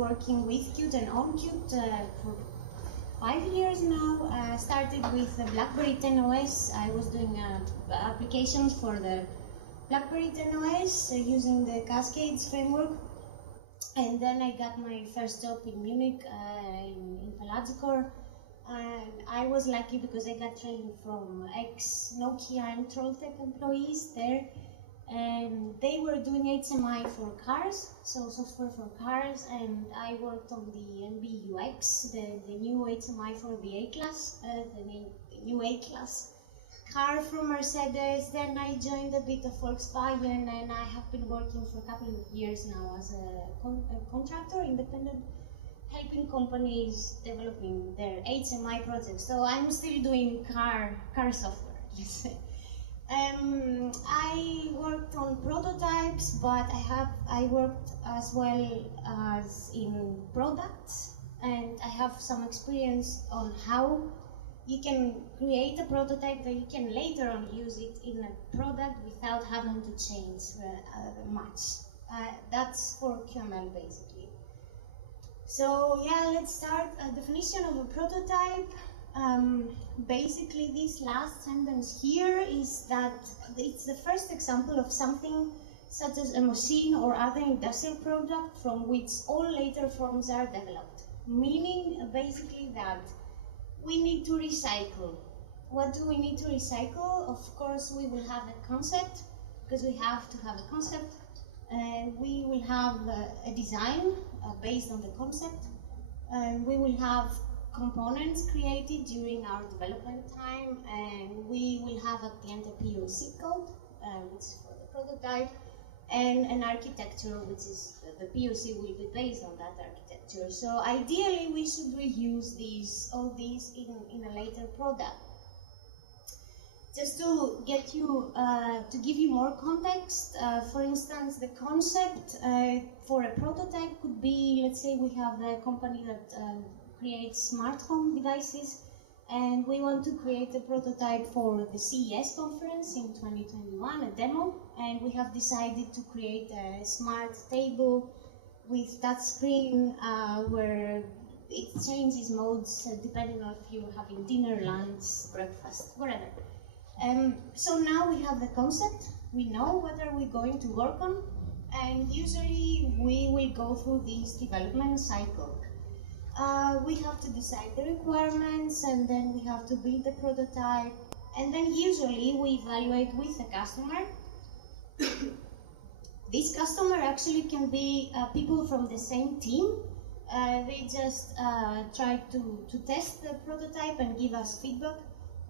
working with Qt and on Qt for 5 years now. I started with the BlackBerry 10 OS. I was doing applications for the BlackBerry 10 OS using the Cascades framework. And then I got my first job in Munich in Pelagicor. And I was lucky because I got training from ex-Nokia and Trolltech employees there. And they were doing HMI for cars, so software for cars, and I worked on the MBUX, the new HMI for the A-Class, the new A-Class car from Mercedes. Then I joined a bit of Volkswagen, and I have been working for a couple of years now as a contractor, independent, helping companies developing their HMI projects. So I'm still doing car software, let's say. I worked on prototypes, but I worked as well as in products, and I have some experience on how you can create a prototype that you can later on use it in a product without having to change much. That's for QML basically. So yeah, let's start. A definition of a prototype. Basically, this last sentence here is that it's the first example of something such as a machine or other industrial product from which all later forms are developed. Meaning, basically, that we need to recycle. What do we need to recycle? Of course, we will have a concept, because we have to have a concept. We will have a design based on the concept. We will have components created during our development time, and we will have at the end a POC code, which is for the prototype, and an architecture, which is the POC will be based on that architecture. So ideally, we should reuse all these in a later product. Just to get you, to give you more context, for instance, the concept for a prototype could be, let's say we have a company that create smart home devices, and we want to create a prototype for the CES conference in 2021, a demo, and we have decided to create a smart table with touch screen where it changes modes depending on if you're having dinner, lunch, breakfast, whatever. So now we have the concept, we know what are we going to work on, and usually we will go through this development cycle. We have to decide the requirements, and then we have to build the prototype, and then usually we evaluate with the customer. This customer actually can be people from the same team. They just try to test the prototype and give us feedback,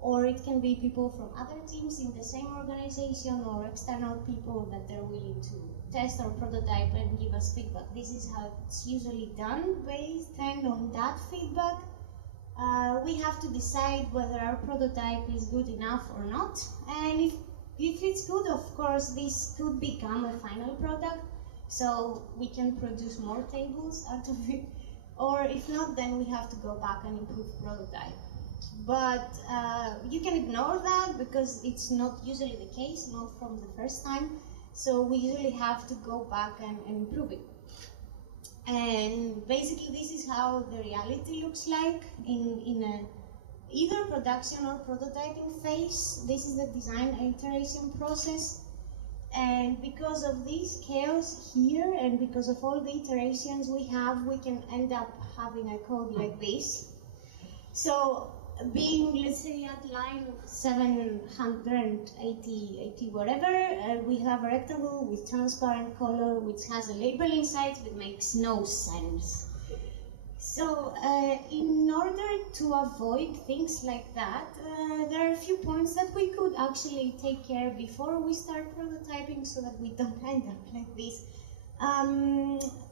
or it can be people from other teams in the same organization, or external people that they're willing to test our prototype and give us feedback. This is how it's usually done. Based on that feedback, we have to decide whether our prototype is good enough or not. And if it's good, of course, this could become a final product, so we can produce more tables out of it. Or if not, then we have to go back and improve prototype. But you can ignore that because it's not usually the case, not from the first time. So we usually have to go back and improve it. And basically this is how the reality looks like in either production or prototyping phase. This is the design iteration process. And because of this chaos here, and because of all the iterations we have, we can end up having a code like this. So being, let's say, at line 780 whatever, we have a rectangle with transparent color which has a label inside that makes no sense. So in order to avoid things like that, there are a few points that we could actually take care before we start prototyping so that we don't end up like this.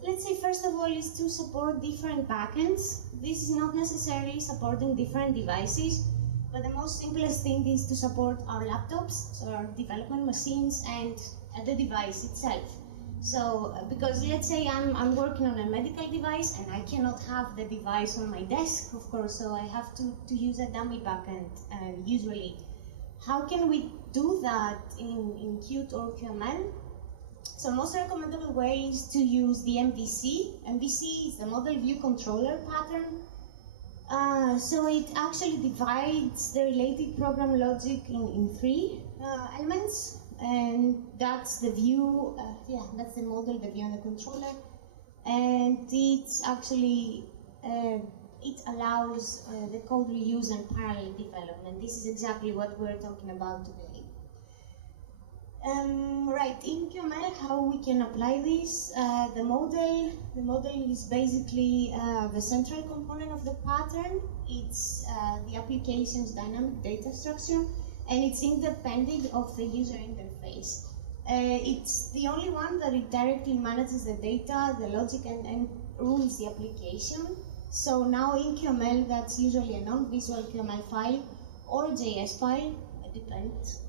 Let's say first of all is to support different backends. This is not necessarily supporting different devices, but the most simplest thing is to support our laptops, so our development machines, and the device itself. So, because let's say I'm working on a medical device and I cannot have the device on my desk, of course, so I have to use a dummy backend usually. How can we do that in Qt or QML? So most recommendable way is to use the MVC. MVC is the model view controller pattern. So it actually divides the related program logic in three elements, and that's the view, that's the model, the view, and the controller. And it's actually, it allows the code reuse and parallel development. This is exactly what we're talking about today. Right, in QML, how we can apply this? The model is basically the central component of the pattern. It's the application's dynamic data structure, and it's independent of the user interface. It's the only one that it directly manages the data, the logic, and rules the application. So now in QML, that's usually a non-visual QML file or JS file, it depends.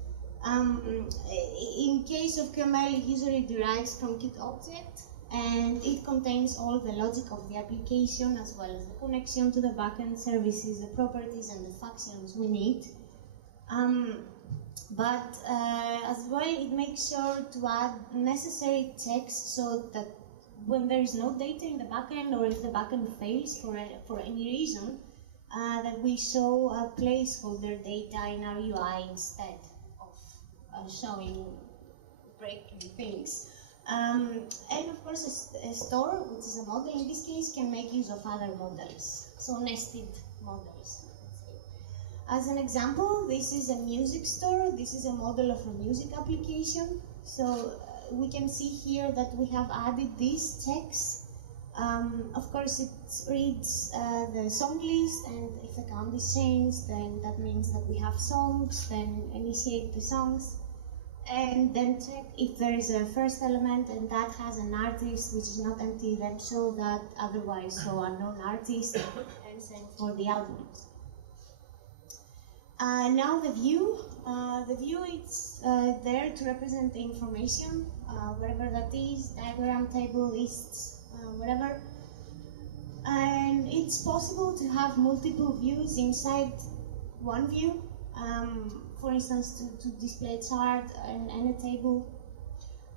In case of QML, it usually derives from QtObject, and it contains all the logic of the application as well as the connection to the backend services, the properties, and the functions we need. But as well, it makes sure to add necessary text so that when there is no data in the backend, or if the backend fails for any reason, that we show a placeholder data in our UI instead of showing breaking things. And of course, a store, which is a model in this case, can make use of other models, so nested models. As an example, this is a music store. This is a model of a music application. So we can see here that we have added this text. Of course, it reads the song list, and if the count is changed, then that means that we have songs, then initiate the songs, and then check if there is a first element and that has an artist which is not empty, then show that, otherwise show unknown artist, and same for the albums. Now the view. The view is there to represent the information, whatever that is, diagram, table, lists, whatever. And it's possible to have multiple views inside one view. For instance, to display a chart and a table.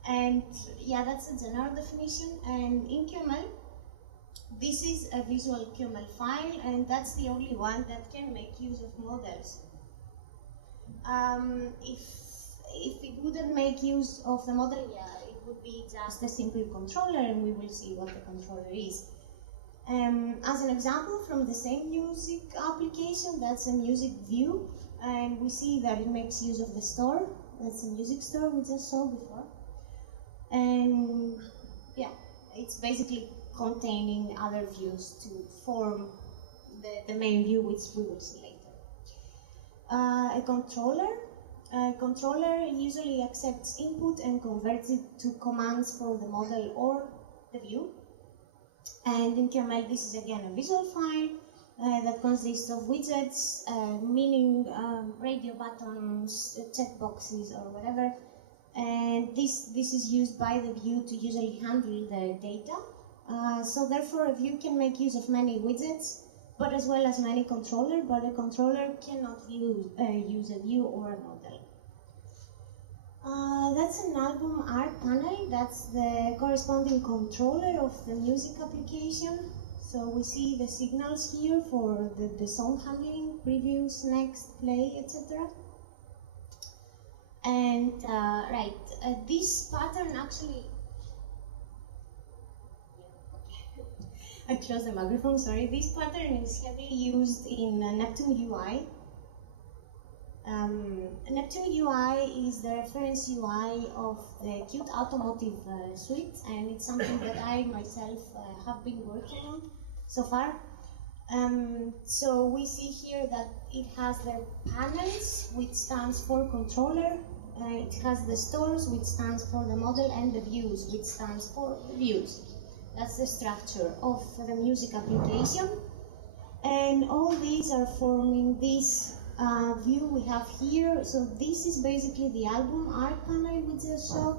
And yeah, that's a general definition. And in QML, this is a visual QML file, and that's the only one that can make use of models. If it wouldn't make use of the model, yeah, it would be just a simple controller, and we will see what the controller is. As an example from the same music application, that's a music view, and we see that it makes use of the store. That's a music store we just saw before. And yeah, it's basically containing other views to form the main view, which we will see later. A controller usually accepts input and converts it to commands for the model or the view. And in QML, this is again a visual file that consists of widgets, meaning radio buttons, checkboxes, or whatever. And this is used by the view to usually handle the data. So therefore, a view can make use of many widgets, but as well as many controllers, but a controller cannot use a view or a model. That's an album art panel. That's the corresponding controller of the music application. So we see the signals here for the song handling, previews, next, play, etc. And this pattern actually, I closed the microphone, sorry. This pattern is heavily used in NEPTUNE UI. NEPTUNE UI is the reference UI of the Qt Automotive suite, and it's something that I myself have been working on so far. So we see here that it has the panels, which stands for controller. It has the stores, which stands for the model, and the views, which stands for the views. That's the structure of the music application. And all these are forming this view we have here. So this is basically the album art panel we just saw,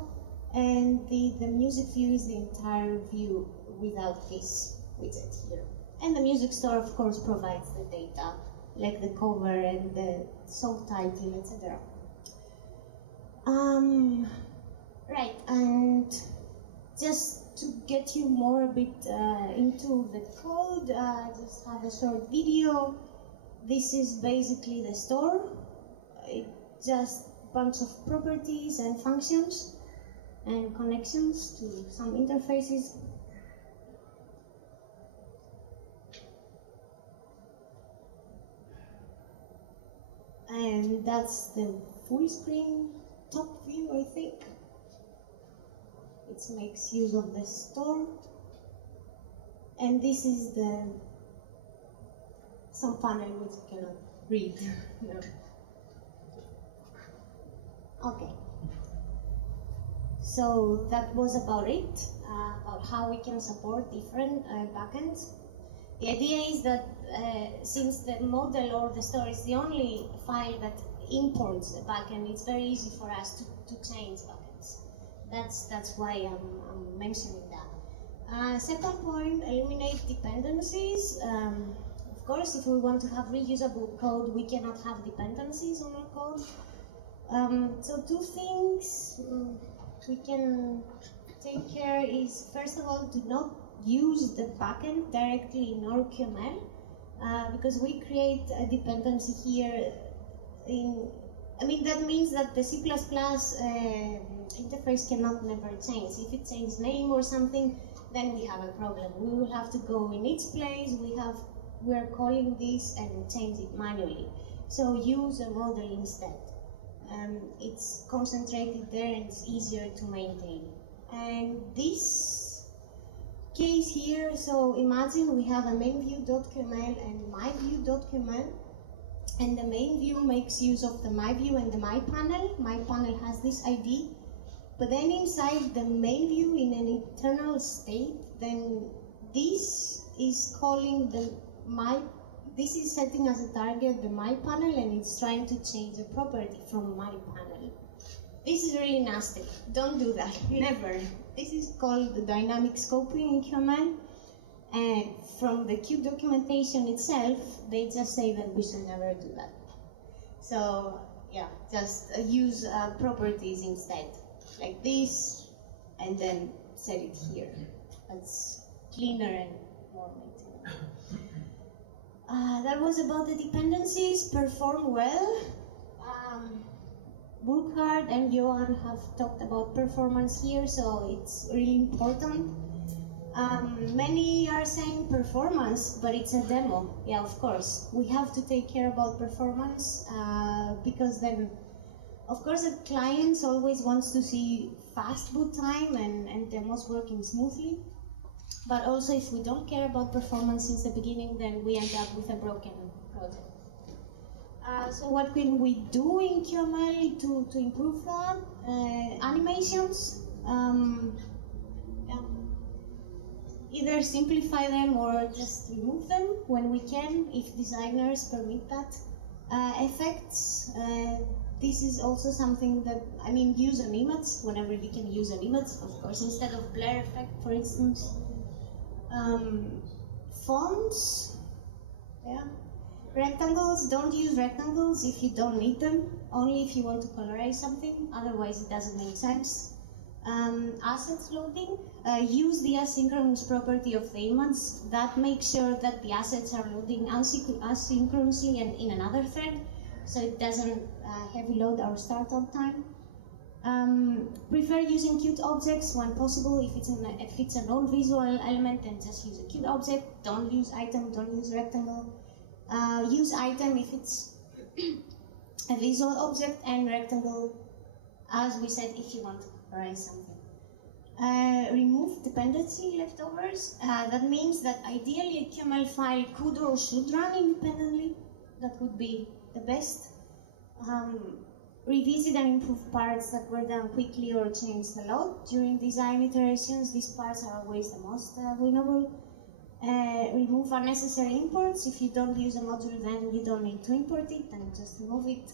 and the music view is the entire view without this widget here. And the music store, of course, provides the data, like the cover and the song title, etc. Right, and get you more a bit into the code, just have a short video. This is basically the store. It's just a bunch of properties and functions and connections to some interfaces. And that's the full screen top view, I think. It makes use of the store. And this is some panel which you cannot read. No. Okay. So that was about it, about how we can support different backends. The idea is that since the model or the store is the only file that imports a backend, it's very easy for us to change backends. That's why I'm mentioning that. Second point, eliminate dependencies. Of course, if we want to have reusable code, we cannot have dependencies on our code. So two things we can take care is, first of all, to not use the backend directly in our QML, because we create a dependency here that means that the C++ interface cannot never change. If it changes name or something, then we have a problem. We will have to go in its place, we're calling this and change it manually. So use a model instead. It's concentrated there and it's easier to maintain. And this case here, so imagine we have a mainview.qml and myview.qml, and the main view makes use of the myview and the myPanel. MyPanel has this ID, but then inside the main view in an internal state, then this is calling this is setting as a target the myPanel, and it's trying to change a property from myPanel. This is really nasty. Don't do that, never. This is called the dynamic scoping in QML. And from the Qt documentation itself, they just say that we should never do that. So yeah, just use properties instead, like this, and then set it here. That's cleaner and more maintainable. That was about the dependencies. Perform well. Burkhard and Johan have talked about performance here, so it's really important. Many are saying performance, but it's a demo. Yeah, of course. We have to take care about performance because then, of course, the clients always wants to see fast boot time and demos working smoothly. But also, if we don't care about performance since the beginning, then we end up with a broken project. So what can we do in QML to improve that? Animations. Either simplify them or just remove them when we can, if designers permit that. Effects. This is also something that, use an image whenever you can use an image, of course, instead of blur effect, for instance. Fonts, yeah. Rectangles, don't use rectangles if you don't need them, only if you want to colorize something, otherwise it doesn't make sense. Assets loading, use the asynchronous property of the image. That makes sure that the assets are loading asynchronously and in another thread, so it doesn't heavy load our startup time. Prefer using Qt objects when possible. If it's a non-visual element, then just use a Qt object. Don't use item, don't use rectangle. Use item if it's a visual object, and rectangle, as we said, if you want to colorize something. Remove dependency leftovers. That means that ideally a QML file could or should run independently. That would be the best. Revisit and improve parts that were done quickly or changed a lot during design iterations. These parts are always the most vulnerable. Remove unnecessary imports. If you don't use a module, then you don't need to import it, and just remove it.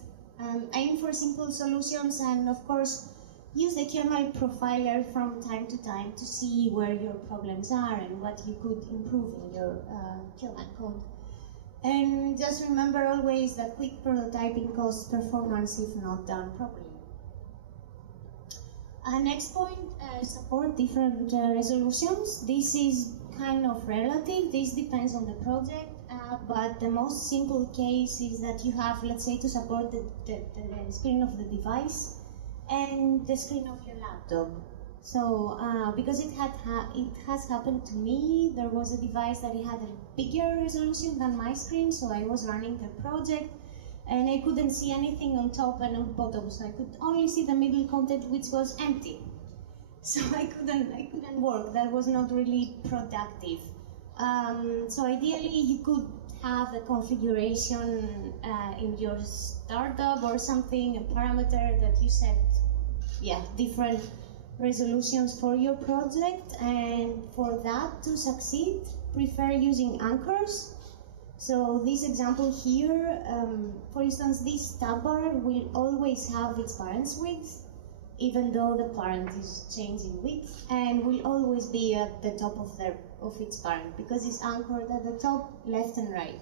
Aim for simple solutions, and of course, use the QML profiler from time to time to see where your problems are and what you could improve in your QML code. And just remember always that quick prototyping costs performance if not done properly. Next point, support different resolutions. This is kind of relative. This depends on the project, but the most simple case is that you have, let's say, to support the screen of the device and the screen of your laptop. So, because it has happened to me, there was a device that it had a bigger resolution than my screen, so I was running the project, and I couldn't see anything on top and on bottom, so I could only see the middle content, which was empty. So I couldn't work. That was not really productive. So ideally, you could have a configuration in your startup or something, a parameter that you set, different resolutions for your project, and for that to succeed, prefer using anchors. So this example here, for instance, this tab bar will always have its parent's width, even though the parent is changing width, and will always be at the top of its parent, because it's anchored at the top, left and right.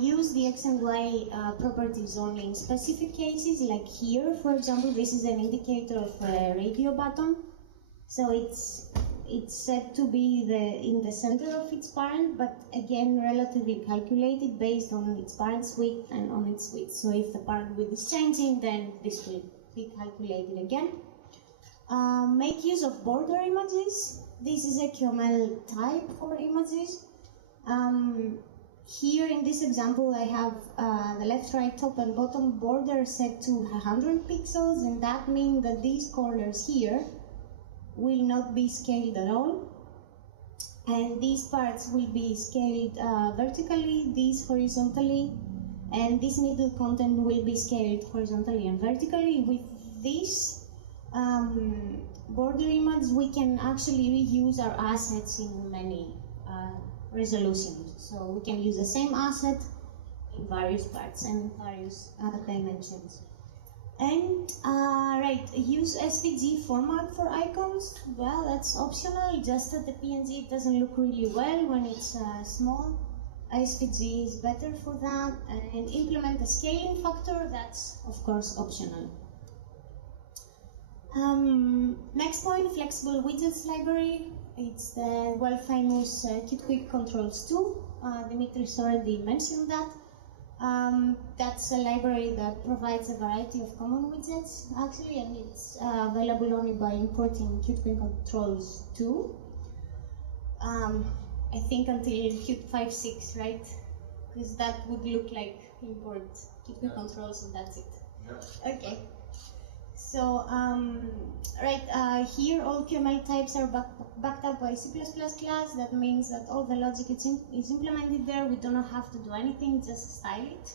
Use the X and Y properties only in specific cases, like here, for example, this is an indicator of a radio button. So it's said to be in the center of its parent, but again, relatively calculated based on its parent's width and on its width. So if the parent width is changing, then this will be calculated again. Make use of border images. This is a QML type for images. Here in this example, I have the left, right, top, and bottom border set to 100 pixels, and that means that these corners here will not be scaled at all, and these parts will be scaled vertically, these horizontally, and this middle content will be scaled horizontally and vertically. With this border image, we can actually reuse our assets in many resolutions. So we can use the same asset in various parts and various dimensions. And use SVG format for icons. Well, that's optional, just that the PNG it doesn't look really well when it's small. SVG is better for that. And implement a scaling factor, that's of course optional. Next point, flexible widgets library. It's the well-famous QtGreece Controls 2. Dimitris already mentioned that. That's a library that provides a variety of common widgets, actually, and it's available only by importing QtGreece Controls 2. I think until Qt 5.6, right? Because that would look like import QtGreece Controls and that's it. Yeah. Okay. So, here all QML types are backed up by C++ class. That means that all the logic is implemented there. We do not have to do anything, just style it.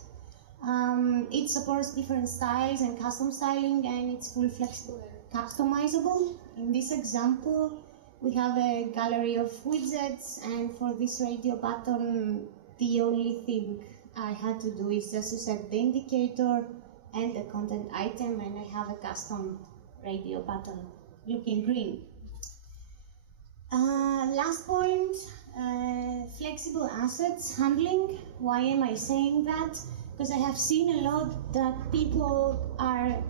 It supports different styles and custom styling, and it's fully flexible and customizable. In this example, we have a gallery of widgets, and for this radio button, the only thing I had to do is just to set the indicator and the content item, and I have a custom radio button looking green. Last point, flexible assets handling. Why am I saying that? Because I have seen a lot that people are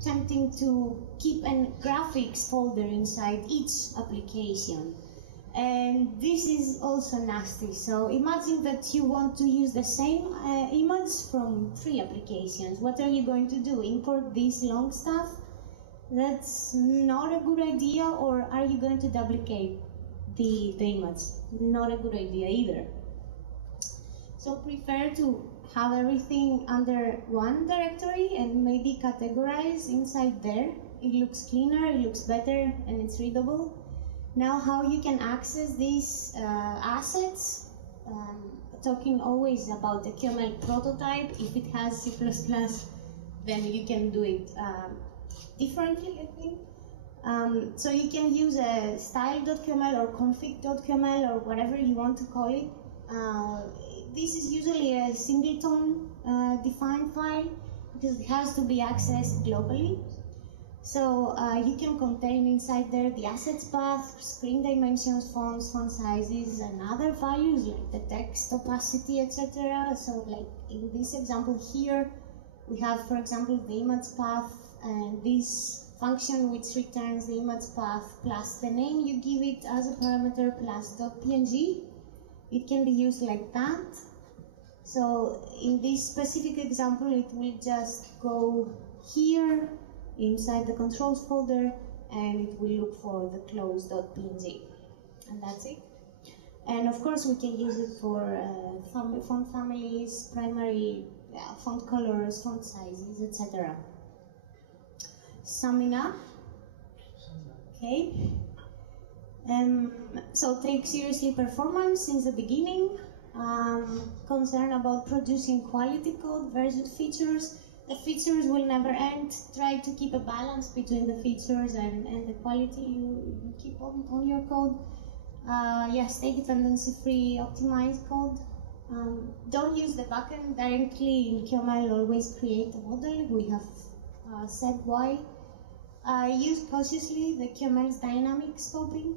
attempting to keep a graphics folder inside each application. And this is also nasty. So imagine that you want to use the same image from 3 applications. What are you going to do? Import this long stuff? That's not a good idea. Or are you going to duplicate the image? Not a good idea either. So prefer to have everything under one directory and maybe categorize inside there. It looks cleaner, it looks better, and it's readable. Now, how you can access these assets, talking always about the QML prototype. If it has C++, then you can do it differently, I think. So you can use a style.qml or config.qml or whatever you want to call it. This is usually a singleton defined file because it has to be accessed globally. So you can contain inside there the assets path, screen dimensions, fonts, font sizes, and other values like the text opacity, etc. So like in this example here, we have, for example, the image path, and this function which returns the image path plus the name you give it as a parameter plus .png. It can be used like that. So in this specific example, it will just go here inside the controls folder, and it will look for the close.png, and that's it. And of course, we can use it for font families, primary font colors, font sizes, etc. Summing up, okay. So take seriously performance since the beginning. Concern about producing quality code versus features. The features will never end. Try to keep a balance between the features and the quality you keep on your code. Yes, stay dependency-free, optimize code. Don't use the backend directly in QML, always create a model. We have said why. Use cautiously the QML's dynamic scoping.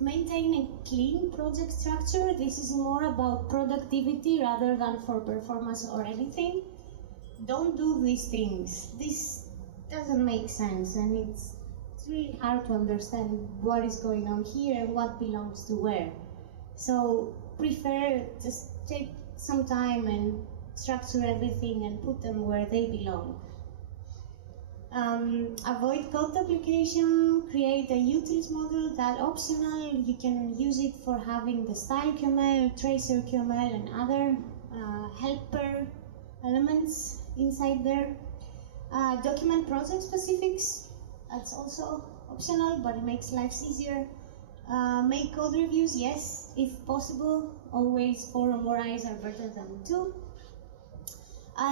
Maintain a clean project structure. This is more about productivity rather than for performance or anything. Don't do these things. This doesn't make sense, and it's really hard to understand what is going on here and what belongs to where. So prefer just take some time and structure everything and put them where they belong. Avoid code duplication, create a utils model that optional. You can use it for having the style QML, tracer QML, and other helper elements inside there. Document project specifics, that's also optional, but it makes life easier. Make code reviews, yes, if possible. Always 4 or more eyes are better than 2.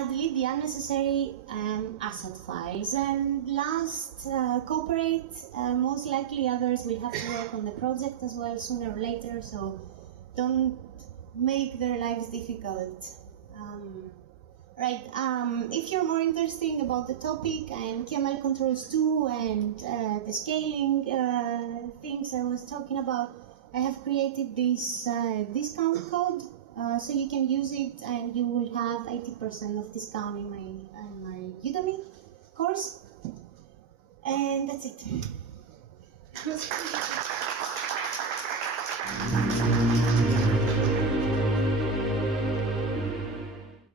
Delete the unnecessary asset files. And last, cooperate. Most likely others will have to work on the project as well sooner or later, so don't make their lives difficult. Right, if you're more interested about the topic and QML controls too, and the scaling things I was talking about, I have created this discount code, so you can use it and you will have 80% of discount in my Udemy course. And that's it.